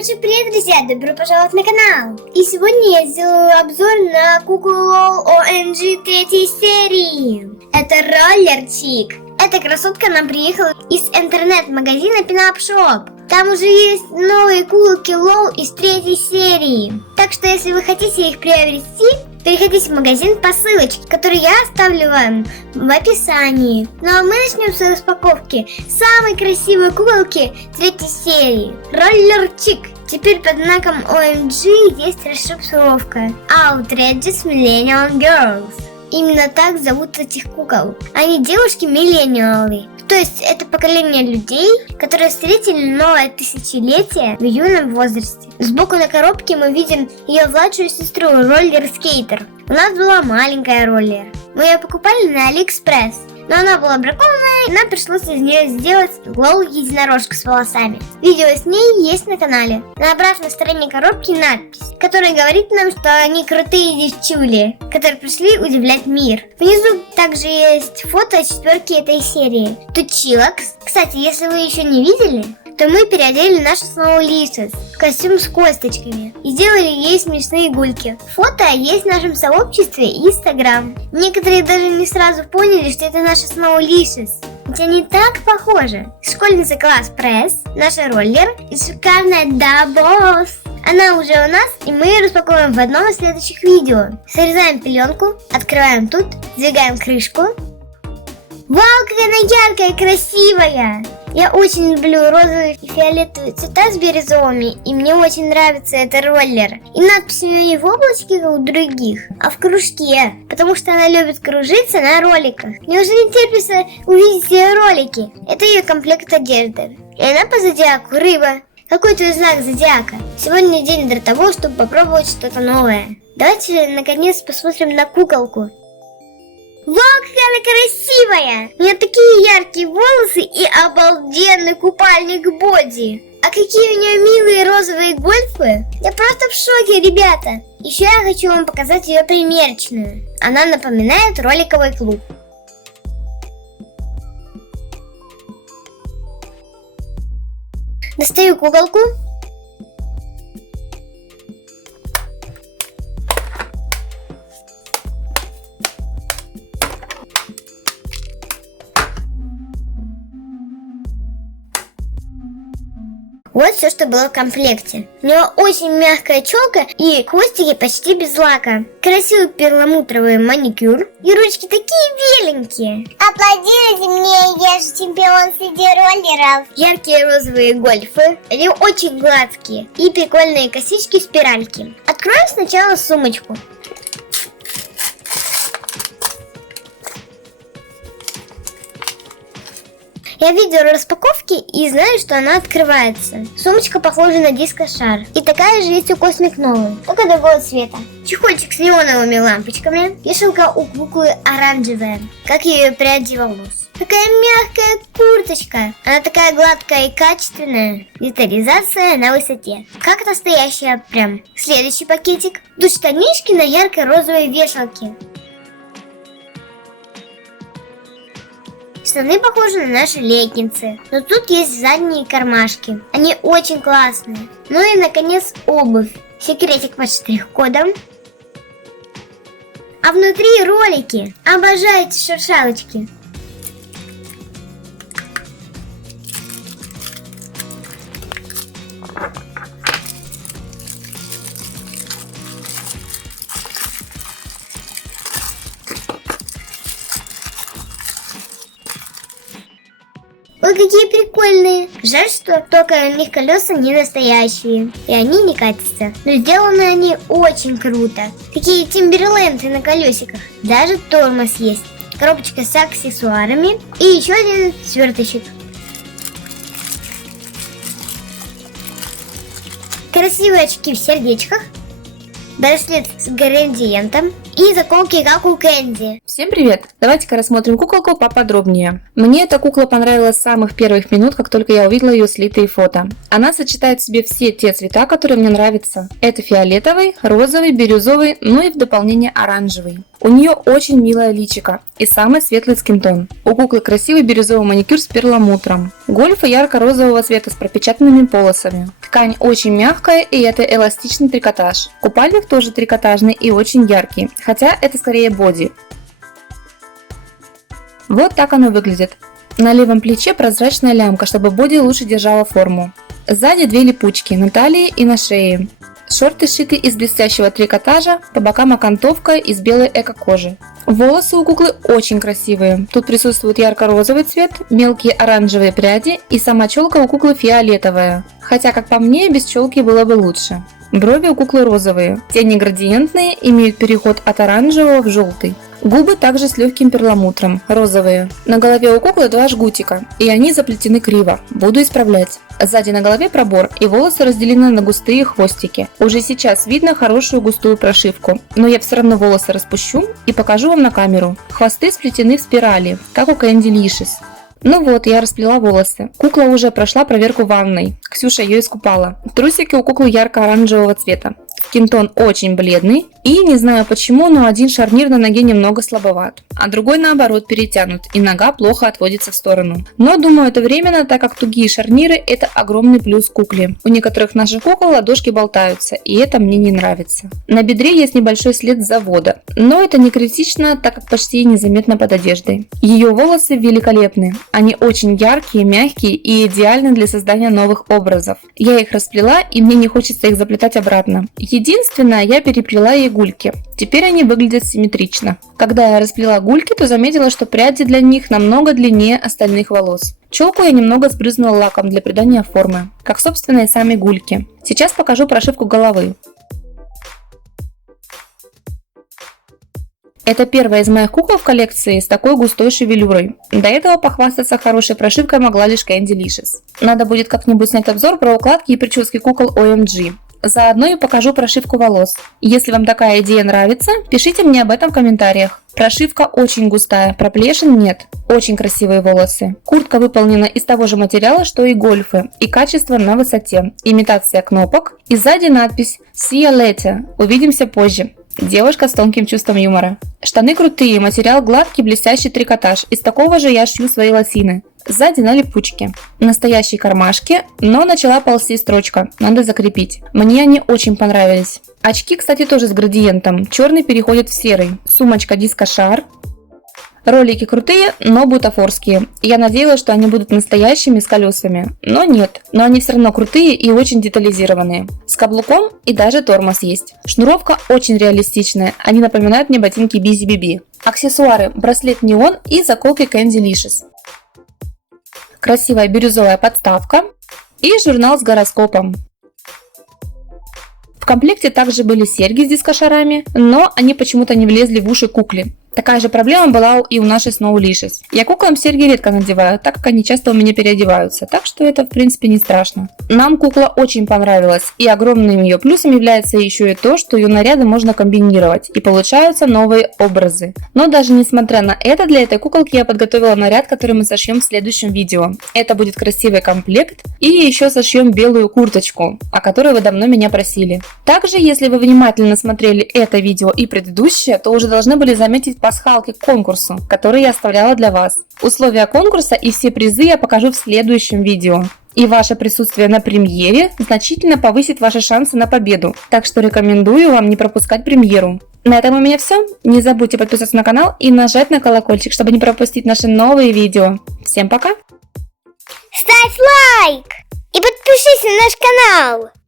Большой привет, друзья! Добро пожаловать на канал! И сегодня я сделаю обзор на куклу OMG 3 серии. Это роллерчик. Эта красотка нам приехала из интернет-магазина Pin-Up Shop. Там уже есть новые куклы LOL из 3 серии. Так что если вы хотите их приобрести, переходите в магазин по ссылочке, которую я оставлю вам в описании. Ну а мы начнем с распаковки самой красивой куколки 3 серии. Роллерчик. Теперь под знаком OMG есть расшифровка Outrageous Millennial Girls. Именно так зовут этих кукол. Они девушки-миллениалы. То есть это поколение людей, которые встретили новое тысячелетие в юном возрасте. Сбоку на коробке мы видим ее младшую сестру роллер-скейтер. У нас была маленькая роллер. Мы ее покупали на AliExpress. Но она была бракованная, и нам пришлось из нее сделать лол-единорожку с волосами. Видео с ней есть на канале. На обратной стороне коробки надпись, которая говорит нам, что они крутые девчули, которые пришли удивлять мир. Внизу также есть фото четверки этой серии. Тут Чилакс. Кстати, если вы еще не видели, то мы переодели нашу Snow Licious в костюм с косточками и сделали ей смешные гульки. Фото есть в нашем сообществе и Instagram. Некоторые даже не сразу поняли, что это наша Snow Licious, ведь они так похожи. Школьница класс Пресс, наша роллер и шикарная Да Босс. Она уже у нас, и мы ее распакуем в одном из следующих видео. Срезаем пеленку, открываем тут, сдвигаем крышку. Вау, какая она яркая и красивая! Я очень люблю розовые и фиолетовые цвета с бирюзовыми, и мне очень нравится эта роллер. И надпись у нее не в облачке, как у других, а в кружке, потому что она любит кружиться на роликах. Мне уже не терпится увидеть ее ролики. Это ее комплект одежды. И она по зодиаку рыба. Какой твой знак зодиака? Сегодня день для того, чтобы попробовать что-то новое. Давайте наконец посмотрим на куколку. Вау, какая она красивая! У нее такие яркие волосы и обалденный купальник боди. А какие у нее милые розовые гольфы! Я просто в шоке, ребята! Еще я хочу вам показать ее примерочную. Она напоминает роликовый клуб. Достаю куколку. Вот все, что было в комплекте. У нее очень мягкая челка и хвостики почти без лака. Красивый перламутровый маникюр. И ручки такие беленькие. Аплодируйте мне, я же чемпион среди роллеров. Яркие розовые гольфы. Они очень гладкие. И прикольные косички-спиральки. Откроем сначала сумочку. Я видела распаковки и знаю, что она открывается. Сумочка похожа на диско-шар. И такая же есть у Cosmic Новой, только другого цвета. Чехольчик с неоновыми лампочками. Вешалка у куклы оранжевая, как ее пряди волос. Такая мягкая курточка. Она такая гладкая и качественная. Детализация на высоте. Как настоящая прям. Следующий пакетик. Тут штанишки на яркой розовой вешалке. Штаны похожи на наши леггинсы, но тут есть задние кармашки. Они очень классные. Ну и наконец обувь. Секретик под штрих-кодом. А внутри ролики. Обожаю эти шуршалочки. Ой, какие прикольные. Жаль, что только у них колеса не настоящие. И они не катятся. Но сделаны они очень круто. Такие Тимберленды на колесиках. Даже тормоз есть. Коробочка с аксессуарами. И еще один сверточек. Красивые очки в сердечках. Браслет с градиентом и заколки, как у Кэнди. Всем привет! Давайте-ка рассмотрим куколку поподробнее. Мне эта кукла понравилась с самых первых минут, как только я увидела ее слитые фото. Она сочетает в себе все те цвета, которые мне нравятся. Это фиолетовый, розовый, бирюзовый, ну и в дополнение оранжевый. У нее очень милая личико и самый светлый скинтон. У куклы красивый бирюзовый маникюр с перламутром. Гольфы ярко-розового цвета с пропечатанными полосами. Ткань очень мягкая, и это эластичный трикотаж. Купальник тоже трикотажный и очень яркий, хотя это скорее боди. Вот так оно выглядит. На левом плече прозрачная лямка, чтобы боди лучше держала форму. Сзади две липучки, на талии и на шее. Шорты сшиты из блестящего трикотажа, по бокам окантовка из белой эко-кожи. Волосы у куклы очень красивые. Тут присутствует ярко-розовый цвет, мелкие оранжевые пряди и сама челка у куклы фиолетовая. Хотя, как по мне, без челки было бы лучше. Брови у куклы розовые. Тени градиентные, имеют переход от оранжевого в желтый. Губы также с легким перламутром, розовые. На голове у куклы два жгутика, и они заплетены криво. Буду исправлять. Сзади на голове пробор, и волосы разделены на густые хвостики. Уже сейчас видно хорошую густую прошивку, но я все равно волосы распущу и покажу вам на камеру. Хвосты сплетены в спирали, как у Candy Licious. Ну вот, я расплела волосы. Кукла уже прошла проверку в ванной. Ксюша ее искупала. Трусики у куклы ярко-оранжевого цвета. Скинтон очень бледный. И не знаю почему, но один шарнир на ноге немного слабоват, а другой наоборот перетянут, и нога плохо отводится в сторону. Но думаю, это временно, так как тугие шарниры – это огромный плюс кукле. У некоторых наших кукол ладошки болтаются, и это мне не нравится. На бедре есть небольшой след завода, но это не критично, так как почти незаметно под одеждой. Ее волосы великолепны. Они очень яркие, мягкие и идеальны для создания новых образов. Я их расплела, и мне не хочется их заплетать обратно. Единственное, я переплела ей гульки. Теперь они выглядят симметрично. Когда я расплела гульки, то заметила, что пряди для них намного длиннее остальных волос. Челку я немного сбрызнула лаком для придания формы, как собственно и сами гульки. Сейчас покажу прошивку головы. Это первая из моих кукол в коллекции с такой густой шевелюрой. До этого похвастаться хорошей прошивкой могла лишь Candy Licious. Надо будет как-нибудь снять обзор про укладки и прически кукол OMG. Заодно и покажу прошивку волос. Если вам такая идея нравится, пишите мне об этом в комментариях. Прошивка очень густая, проплешин нет. Очень красивые волосы. Куртка выполнена из того же материала, что и гольфы, и качество на высоте. Имитация кнопок. И сзади надпись «See you later». Увидимся позже. Девушка с тонким чувством юмора. Штаны крутые, материал гладкий, блестящий трикотаж. Из такого же я шью свои лосины. Сзади на липучке. Настоящие кармашки, но начала ползти строчка. Надо закрепить. Мне они очень понравились. Очки, кстати, тоже с градиентом. Черный переходит в серый. Сумочка дискошар. Ролики крутые, но бутафорские. Я надеялась, что они будут настоящими с колесами, но нет. Но они все равно крутые и очень детализированные. С каблуком и даже тормоз есть. Шнуровка очень реалистичная, они напоминают мне ботинки Busy BB. Аксессуары: браслет неон и заколки Candy Licious. Красивая бирюзовая подставка и журнал с гороскопом. В комплекте также были серьги с дискошарами, но они почему-то не влезли в уши кукле. Такая же проблема была и у нашей Snow Licious. Я куклам серьги редко надеваю, так как они часто у меня переодеваются, так что это в принципе не страшно. Нам кукла очень понравилась, и огромным ее плюсом является еще и то, что ее наряды можно комбинировать, и получаются новые образы. Но даже несмотря на это, для этой куколки я подготовила наряд, который мы сошьем в следующем видео. Это будет красивый комплект, и еще сошьем белую курточку, о которой вы давно меня просили. Также, если вы внимательно смотрели это видео и предыдущее, то уже должны были заметить пасхалки к конкурсу, который я оставляла для вас. Условия конкурса и все призы я покажу в следующем видео. И ваше присутствие на премьере значительно повысит ваши шансы на победу, так что рекомендую вам не пропускать премьеру. На этом у меня все. Не забудьте подписаться на канал и нажать на колокольчик, чтобы не пропустить наши новые видео. Всем пока! Ставь лайк и подпишись на наш канал!